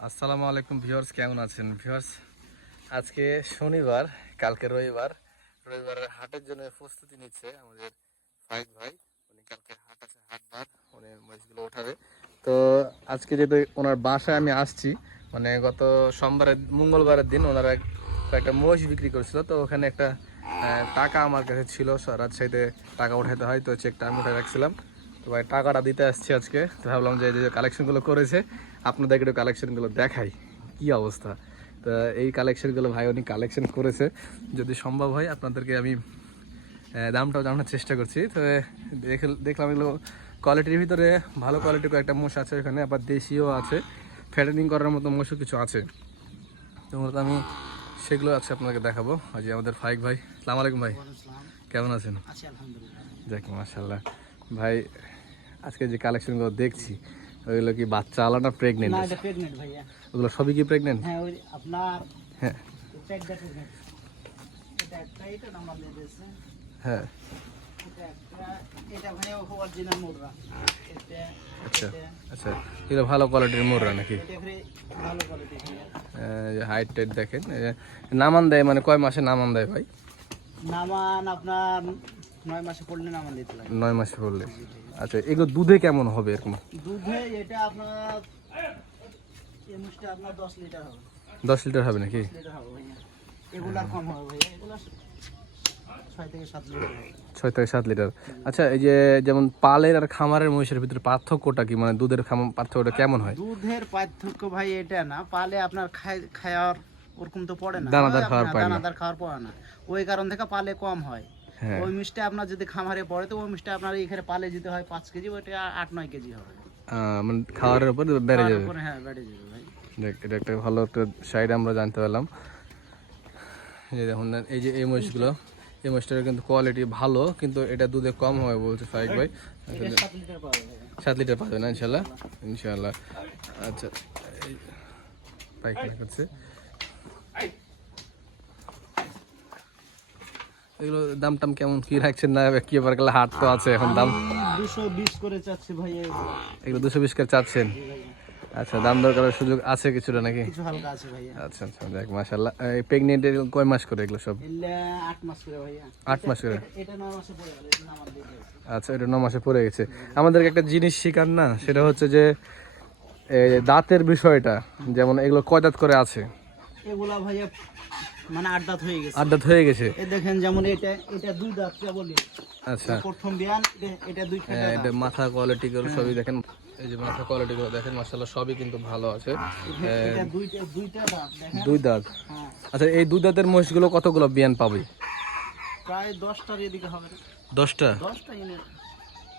আসসালামু আলাইকুম ভিউয়ার্স, কেমন আছেন? ভিউয়ার্স, আজকে শনিবার, কালকে রবিবার। রবিবারের হাটের জন্য প্রস্তুতি নিচ্ছে আমাদের ফাইভ ভাই। উনি কালকে হাট আছে, হাটবার। উনি মহিষগুলো ওঠাবে। তো আজকে যেহেতু ওনার বাসায় আমি আসছি মানে গত সোমবারের, মঙ্গলবারের দিন ওনারা এক- একটা মহিষ বিক্রি করেছিল। তো ওখানে একটা টাকা আমার কাছে ছিল রাজশাহীতে টাকা উঠাইতে হয়, তো চেকটা আমি উঠে রাখছিলাম। তো ভাই, টাকাটা দিতে আসছি আজকে। তো ভাবলাম যে যে কালেকশনগুলো করেছে আপনাদেরকে একটু কালেকশনগুলো দেখাই কি অবস্থা? তো এই কালেকশনগুলো ভাই উনি কালেকশন করেছে। যদি সম্ভব হয় আপনাদেরকে আমি দামটাও জানানোর চেষ্টা করছি। তো দেখে- দেখলাম এগুলো কোয়ালিটির ভিতরে ভালো কোয়ালিটির একটা মোষ আছে এখানে আবার দেশিও আছে। ফ্যাটেনিং করার মতো মোষও কিছু আছে। তো মূলত আমি সেগুলো আছে আপনাকে দেখাবো। আজ আমাদের ফাইক ভাই। সালাম আলাইকুম ভাই। কেমন আছেন? যাক মাশাল্লাহ ভাই আজকে যে কালেকশনগুলো দেখছি ওইগুলো কি বাচ্চা আলা না প্রেগনেন্ট না এটা প্রেগনেন্ট ভাইয়া। ওগুলো সবই কি প্রেগনেন্ট হ্যাঁ ওই আপনার হ্যাঁ। এটা একটা এটা নাম্বার হ্যাঁ। আচ্ছা আচ্ছা ভালো কোয়ালিটির মোররা নাকি? হাইট টাইট দেখেন নামান দেয় মানে কয় মাসে নামান দেয় ভাই? নামান আপনার নয় মাসে পড়লে নামান দিতে লাগে। নয় মাসে পড়লে। আচ্ছা এগুলো দুধে কেমন হবে এরকম? দুধে এটা আপনার এই মুষ্টি আপনার দশ লিটার হবে। দশ লিটার হবে নাকি? লিটার হবে ভাইয়া। এগুলার কম হবে ভাইয়া। এগুলো ছয় থেকে সাত লিটার ছয় থেকে সাত লিটার। আচ্ছা এই যে যেমন পালের আর খামারের মহিষের ভিতরে পার্থক্যটা কি? মানে দুধের পার্থক্যটা কেমন হয়? দুধের পার্থক্য ভাই এটা না পালে আপনার খাওয়ার ওরকম তো পড়ে না। দানাদার খাওয়ার আপনার না। দানাদার খাওয়ার পড়ে না। ওই কারণ থেকে পালে কম হ্যাঁ। ওই মিষ্টি আপনার যদি খামারে পড়ে তো ওই মিষ্টি আপনার এখানে পালে যেতে হয় পাঁচ কেজি ওইটা আট নয় কেজি হবে। মানে খাওয়ারের উপর বেড়ে যাবে। হ্যাঁ বেড়ে যাবে ভাই। দেখ এটা একটা ভালো একটা সাইড আমরা জানতে পারলাম। এই দেখুন না, এই যে এই মহিষগুলো এই মহিষটার কিন্তু কোয়ালিটি ভালো কিন্তু এটা দুধে কম হয় বলছে ফাইক ভাই। সাত লিটার পাবে না ইনশাল্লাহ ইনশাল্লাহ আচ্ছা এই পাইখানা করছে এগুলো দাম টাম কেমন? কি রাখছেন না? কি ব্যাপার গেলে হাট তো আছে এখন দাম? দুশো বিশ করে চাচ্ছি ভাই এগুলো। দুশো বিশ করে চাচ্ছেন? আচ্ছা দাম দরকারের সুযোগ আছে কিছুটা নাকি? কিছু হালকা আছে ভাইয়া আচ্ছা আচ্ছা দেখ মাসাল্লাহ এই প্রেগনেন্টের কয় মাস করে এগুলো সব? আট মাস করে ভাইয়া। আট মাস করে? এটা- এটা মাসে পড়ে গেল এটা নামার আচ্ছা এটা ন মাসে পড়ে গেছে। আমাদেরকে একটা জিনিস শিকার না সেটা হচ্ছে যে দাঁতের বিষয়টা যেমন এগুলো কয় দাঁত করে আছে? এগুলা ভাইয়া মানে আট দাঁত হয়ে গেছে। আট দাঁত হয়ে গেছে। এই দেখেন যেমন এটা এটা দুই দাঁত আচ্ছা। প্রথম বিয়ান এটা দুই হ্যাঁ, এটা মাথা কোয়ালিটি হ্যাঁ। গুলো সবই দেখেন। এই যে মাথা কোয়ালিটি গুলো দেখেন মাশাআল্লাহ সবই কিন্তু ভালো আছে। এটা হ্যাঁ। দুইটা দুইটা দাঁত দেখেন। দুই দাঁত। আচ্ছা এই দুই দাঁতের মহিষগুলো কতগুলো বিয়ান পাবে? প্রায় 10টার এদিকে হবে। 10টা 10টা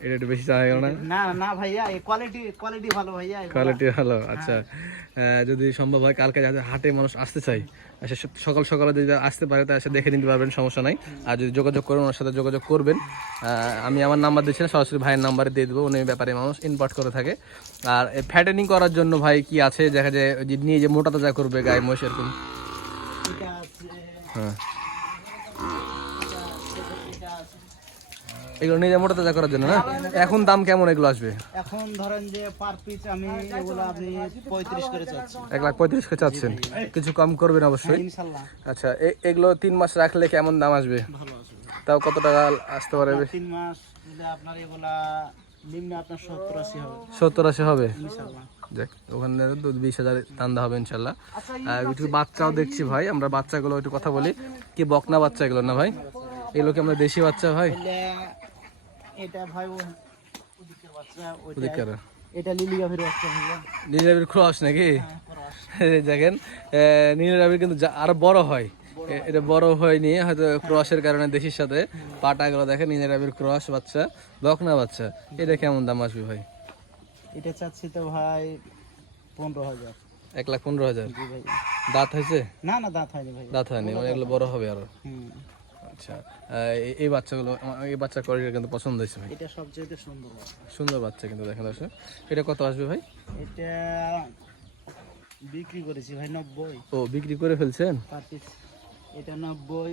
এটা একটু বেশি চাওয়া গেল না? না না ভাইয়া এই কোয়ালিটি কোয়ালিটি ভালো ভাইয়া কোয়ালিটি ভালো আচ্ছা। যদি সম্ভব হয় কালকে যাতে হাটে মানুষ আসতে চাই সকাল সকালে যদি আসতে পারে তা এসে দেখে নিতে পারবেন সমস্যা নাই। আর যদি যোগাযোগ করেন ওনার সাথে যোগাযোগ করবেন। আমি আমার নাম্বার দিচ্ছি না সরাসরি ভাইয়ের নাম্বারে দিয়ে দেবো উনি ব্যাপারে মানুষ ইনভার্ট করে থাকে। আর ফ্যাটেনিং করার জন্য ভাই কি আছে? দেখা যায় যে নিয়ে যে মোটা তাজা করবে গায়ে মহিষ এরকম। হ্যাঁ এটা- এটা আছে। এগুলো নিয়ে যে মোটা তাজা করার জন্য না? এখন দাম কেমন এগুলো আসবে? এখন ধরেন যে পার পিস আমি এগুলো আপনি পঁয়ত্রিশ করে চাচ্ছি। এক লাখ পঁয়ত্রিশ করে চাচ্ছেন। কিছু কম করবেন অবশ্যই। ইনশাল্লাহ। আচ্ছা এ- এগুলো তিন মাস রাখলে কেমন দাম আসবে? ভালো আছে তাও কত টাকা আসতে পারে? তিন মাস যদি আপনার এগুলা নিম্নে আপনার সত্তর আশি হবে। সত্তর আশি হবে? ইনশাল্লাহ। দেখ ওখানে তো বিশ হাজার দান্দা হবে ইনশাল্লাহ। আচ্ছা আর কিছু বাচ্চাও দেখছি ভাই আমরা বাচ্চাগুলো একটু কথা বলি। কি বকনা বাচ্চা এগুলো না ভাই? এগুলো কি আমরা দেশি বাচ্চা ভাই? এটা ভাই ওদিকের বাচ্চা ওইটা এটা লিলি বাচ্চা ভাইয়া নীলাবির ক্রস নাকি? হ্যাঁ, দেখেন কিন্তু আরও বড় হয়। এটা বড় হয় নিয়ে হয়তো ক্রসের কারণে দেশির সাথে পাটাগুলো দেখেন ক্রস বাচ্চা বকনা বাচ্চা। এটা কেমন দাম আসবে ভাই? এটা চাচ্ছি তো ভাই পনেরো হাজার। এক লাখ পনেরো হাজার। দাঁত হয়েছে? না না দাঁত হয়নি ভাই। দাঁত হয়নি মানে এগুলো বড় হবে আরও। আচ্ছা এই- বাচ্চাগুলো এই বাচ্চা কোয়ালিটি কিন্তু পছন্দ হয়েছে ভাই। এটা সবচেয়ে সুন্দর সুন্দর বাচ্চা কিন্তু দেখেন দর্শক। এটা কত আসবে ভাই? এটা বিক্রি করেছি ভাই নব্বই। ও বিক্রি করে ফেলছেন? এটা নব্বই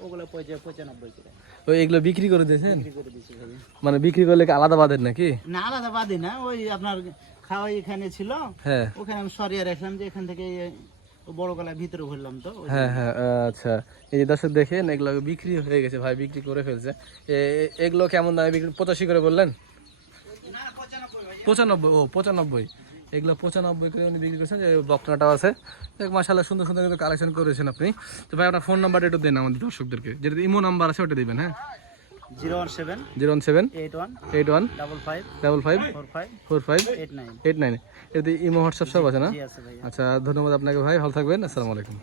ওগুলো পঁচা পঁচানব্বই ও এগুলো বিক্রি করে দিয়েছেন? মানে বিক্রি করলে কি আলাদা বাদের নাকি? না আলাদা বাদে না ওই আপনার খাওয়াই এখানে ছিল। হ্যাঁ। ওখানে আমি সরিয়ে রাখলাম যে এখান থেকে বড় গলার ভিতরে ভরলাম তো হ্যাঁ হ্যাঁ আচ্ছা। এই যে দর্শক দেখেন এগুলো বিক্রি হয়ে গেছে ভাই বিক্রি করে ফেলছে। এগুলো কেমন দামে বিক্রি? পঁচাশি করে বললেন? পঁচানব্বই ও পঁচানব্বই। এগুলো পঁচানব্বই করে উনি বিক্রি করছেন যে বকনাটাও আছে। মাসাল্লাহ সুন্দর সুন্দর কিন্তু কালেকশন করেছেন আপনি। তো ভাই আপনার ফোন নাম্বারটা একটু দেন আমাদের দর্শকদেরকে। যেটা ইমো নাম্বার আছে ওটা দিবেন হ্যাঁ? Zero one seven zero one seven eight one eight one double five double five four five four five eight nine eight nine. Imo imo WhatsApp সব আছে না? আচ্ছা ধন্যবাদ আপনাকে ভাই ভালো থাকবেন আসসালামু আলাইকুম।